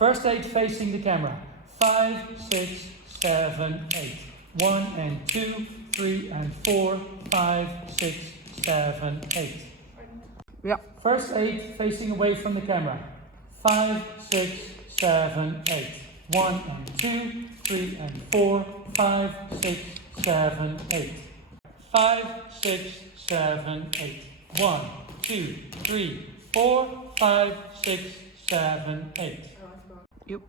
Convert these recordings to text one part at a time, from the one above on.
First 8 facing the camera. 5, 6, 7, 8. 1 and 2, 3 and 4, 5, 6, 7, 8. Ja. First 8 facing away from the camera. 5, 6, 7, 8. 1 and 2, 3 and 4, 5, 6, 7, 8. 5, 6, 7, 8. 1, 2, 3, 4, 5, 6, 7, 8. Yep.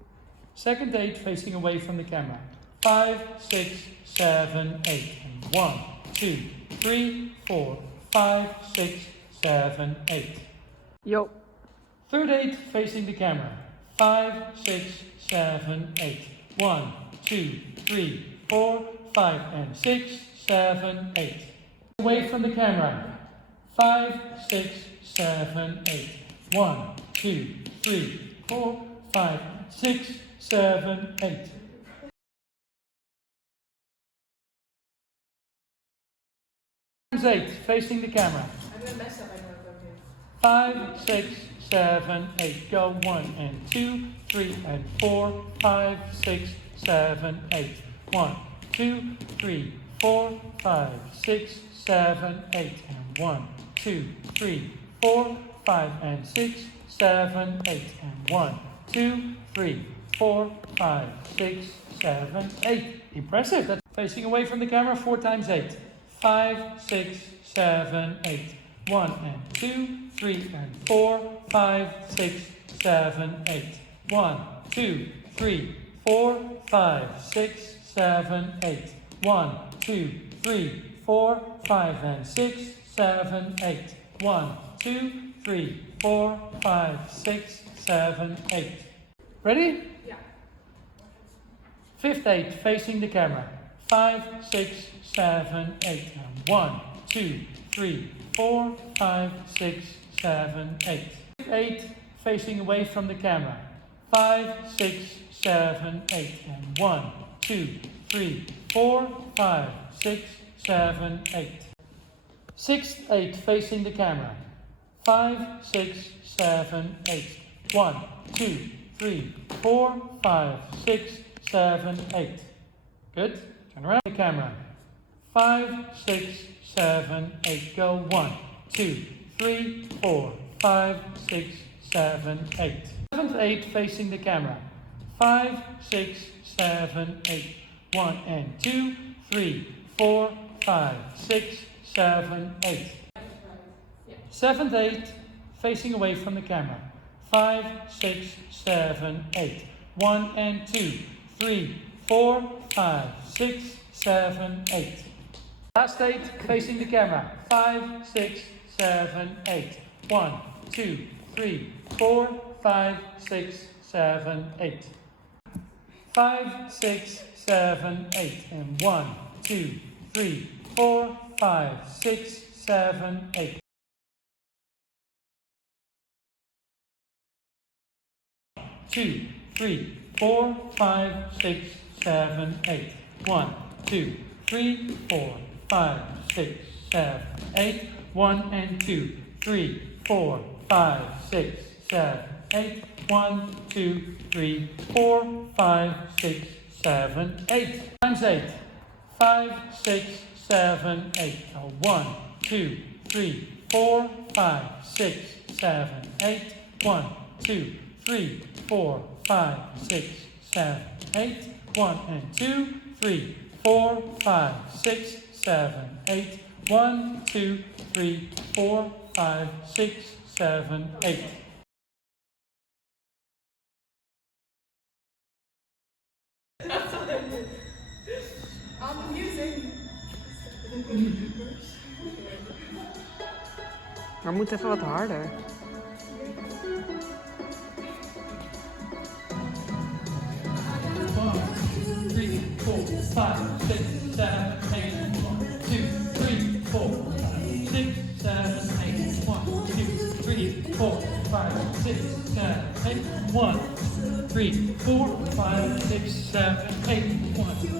Second 8 facing away from the camera. 5, 6, 7, 8. And 1, 2, 3, 4, 5, 6, 7, 8. Yo. Third 8 facing the camera. 5, 6, 7, 8. 1, 2, 3, 4, 5, and 6, 7, 8. Away from the camera. 5, 6, 7, 8. 1, 2, 3, 4, 5, 6, 7, 8. Times 8 facing the camera. 5, 6, 7, 8. Go 1 and 2, 3 and 4, 5, 6, 7, 8. 1, 2, 3, 4, 5, 6, 7, 8. And 1, 2, 3, 4, 5 and 6, 7, 8. And 1, 2, 3, 4, 5, 6, 7, 8. Impressive. That's facing away from the camera 4 times 8. 5, 6, 7, 8. 1 and 2, 3 and 4, 5, 6, 7, 8. 1, 2, 3, 4, 5, 6, 7, 8. 1, 2, 3, 4, 5 and 6, 7, 8. 1, 2, 3, 4, 5, 6, 7, 8. Ready? Ja. Fifth 8 facing the camera. 5, 6, 7, 8. And 1, 2, 3, 4, 5, 6, 7, 8. 8 facing away from the camera. 5, 6, 7, 8. And 1, 2, 3, 4, 5, 6, 7, 8. Sixth 8 facing the camera. 5, 6, 7, 8. 1, 2, 3, 4, 5, 6, 7, 8. Good. Turn around the camera. 5, 6, 7, 8. Go 1, 2, 3, 4, 5, 6, 7, 8. Seventh 8 facing the camera. 5, 6, 7, 8. 1 and 2, 3, 4, 5, 6, 7, 8. Seventh 8 facing away from the camera. 5, 6, 7, 8. 1 and 2, 3, 4, 5, 6, 7, 8. Last 8 facing the camera. 5, 6, 7, 8. 1, 2, 3, 4, 5, 6, 7, 8. 5, 6, 7, 8. And 1, 2, 3, 4, 5, 6, 7, 8. 2, 3, 4, 5, 6, 7, 8. 1, 2, 3, 4, 5, 6, 7, 8. 1 and 2, 3, 4, 5, 6, 7, 8. 1, 2, 3, 4, 5, 6, 7, 8. Times 8. 5, 6, 7, 8. 1, 2, 3, 4, 5, 6, 7, 8. 1, 2, 3, 4, 5, 6, 7, 8. 1 and 2, 3, 4, 5, 6, 7, 8. 1, 2, 3, 4, 5, 6, 7, 8. I'm music. Maar moet even wat harder. 3, 4, 5, 6, 7, 8. 1, 2, 3, 4, 5, 6, 7, 8. 1, 2, 3, 4, 5, 6, 7, 8. 1, 3, 4, 5, 6, 7, 8. 1, 2,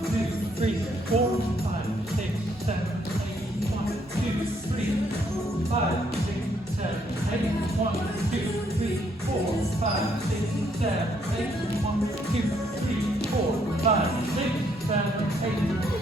3, 4, 5, 6, 7, 8. 1, 2, 3, 4, 5, 6, 7, 8. 1, 2, 3, 4. 5, 6, 7, 8. 1, 2, 3, 4, 5, 6, 7, 8.